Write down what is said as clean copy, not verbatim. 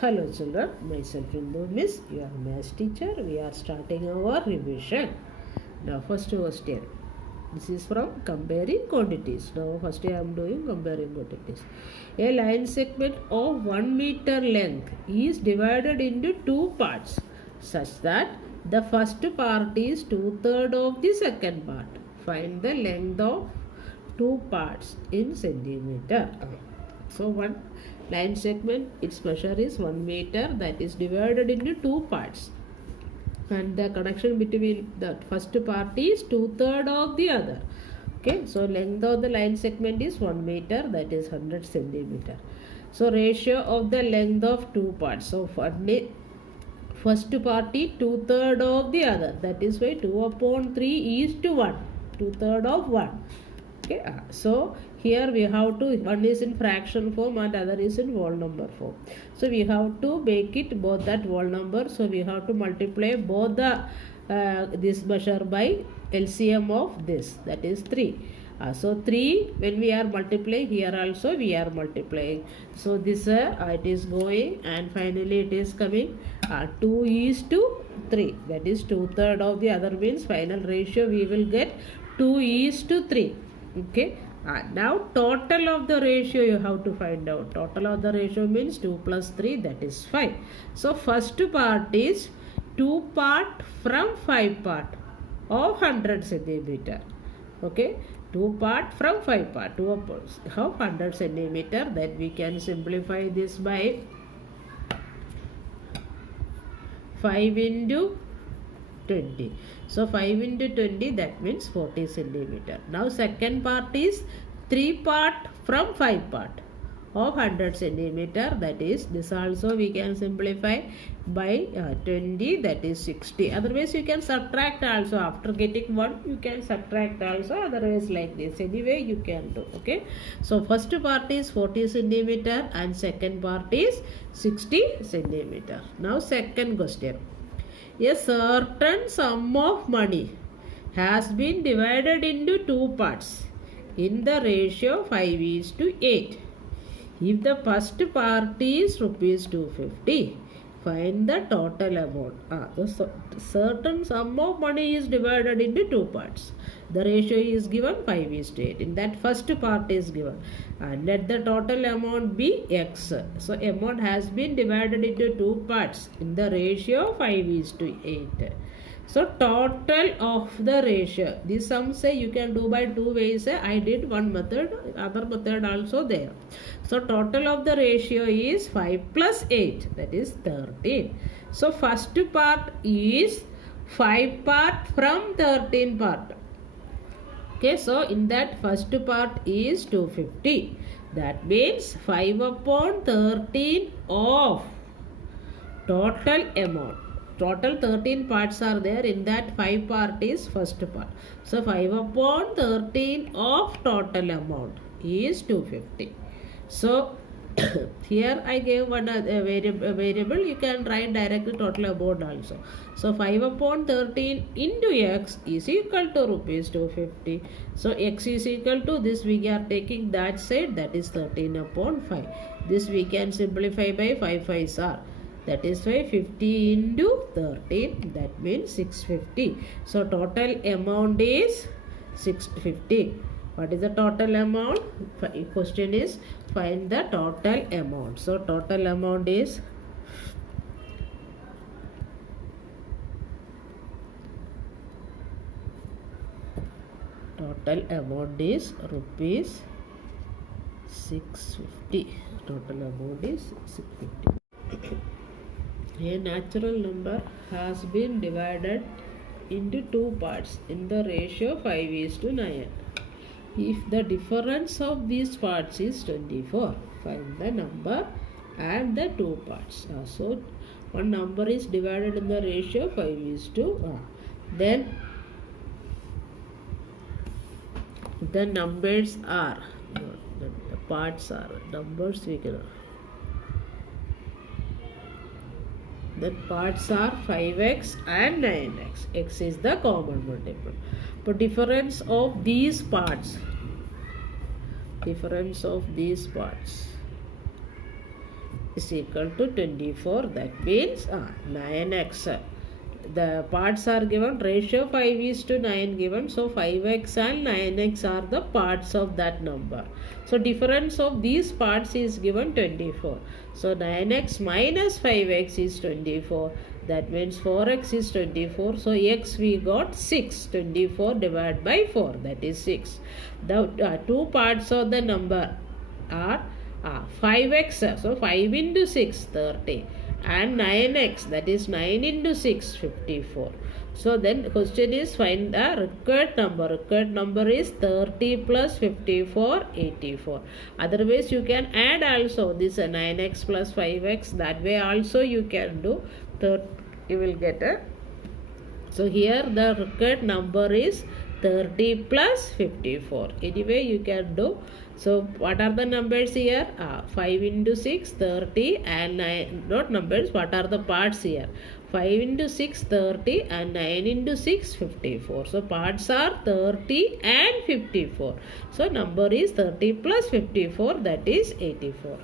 Hello children, myself Indu Miss, your maths teacher. We are starting our revision. Now first question. This is from comparing quantities. Now first I am doing comparing quantities. A line segment of 1 meter length is divided into two parts such that the first part is 2/3 of the second part. Find the length of two parts in centimeter. So one line segment, its measure is 1 meter, that is divided into two parts, and the connection between the first part is 2/3 of the other. Okay, so length of the line segment is 1 meter, that is 100 centimeter. So ratio of the length of two parts, so first part is 2/3 of the other, that is why 2/3 is to 1, 2/3 of 1. Okay, so here we have to, one is in fraction form and other is in whole number form, so we have to make it both that whole number, so we have to multiply both the this measure by LCM of this, that is 3. So 3, when we are multiplying, here also we are multiplying, so this it is going, and finally it is coming 2 is to 3, that is 2/3 of the other, means final ratio we will get 2 is to 3. Okay, now total of the ratio you have to find out. Total of the ratio means 2 plus 3, that is 5. So first part is 2 part from 5 part of 100 centimeter. Okay, 2 part from 5 part, 2 of 100 centimeter. Then we can simplify this by 5 into 20. So 5 into 20, that means 40 centimeter. Now second part is 3 part from 5 part of 100 centimeter, that is, this also we can simplify by 20, that is 60. Otherwise you can subtract also, after getting 1 you can subtract also, otherwise like this, anyway you can do. Okay, so first part is 40 centimeter and second part is 60 centimeter. Now second question. A certain sum of money has been divided into two parts in the ratio 5 is to 8. If the first part is rupees 250, find the total amount. The certain sum of money is divided into two parts. The ratio is given 5 is to 8. In that first part is given. And let the total amount be X. So amount has been divided into two parts in the ratio 5 is to 8. So total of the ratio, this sum say you can do by two ways. I did one method, other method also there. So total of the ratio is 5 plus 8, that is 13. So first part is 5 part from 13 part. Okay, so in that first part is 250. That means 5 upon 13 of total amount. Total 13 parts are there, in that 5 part is first part. So 5 upon 13 of total amount is 250. So here I gave one variable, you can write directly total amount also. So 5 upon 13 into X is equal to rupees 250. So X is equal to this, we are taking that side, that is 13 upon 5. This we can simplify by 5 5s are. That is why 50 into 13, that means 650. So total amount is 650. What is the total amount? Question is find the total amount. So total amount is rupees 650. Total amount is 650. A natural number has been divided into two parts in the ratio 5 is to 9. If the difference of these parts is 24, find the number and the two parts. So one number is divided in the ratio 5 is to then the numbers are, the parts are numbers, we can, the parts are 5x and 9x. X is the common multiple. But difference of these parts is equal to 24. That means 9x. The parts are given, ratio 5 is to 9 given, so 5x and 9x are the parts of that number. So difference of these parts is given 24. So 9x minus 5x is 24. That means 4x is 24. So x we got 6. 24 divided by 4, that is 6. The two parts of the number are 5x. So 5 into 6, 30. And 9x, that is 9 into 6, 54. So then the question is find the required number. Required number is 30 plus 54, 84. Otherwise you can add also this 9x plus 5x. That way also you can do. You will get a. So here the required number is 30 plus 54. Anyway you can do. So what are the numbers here? 5 into 6, 30 and 9, not numbers, what are the parts here? 5 into 6, 30 and 9 into 6, 54. So parts are 30 and 54. So number is 30 plus 54, that is 84.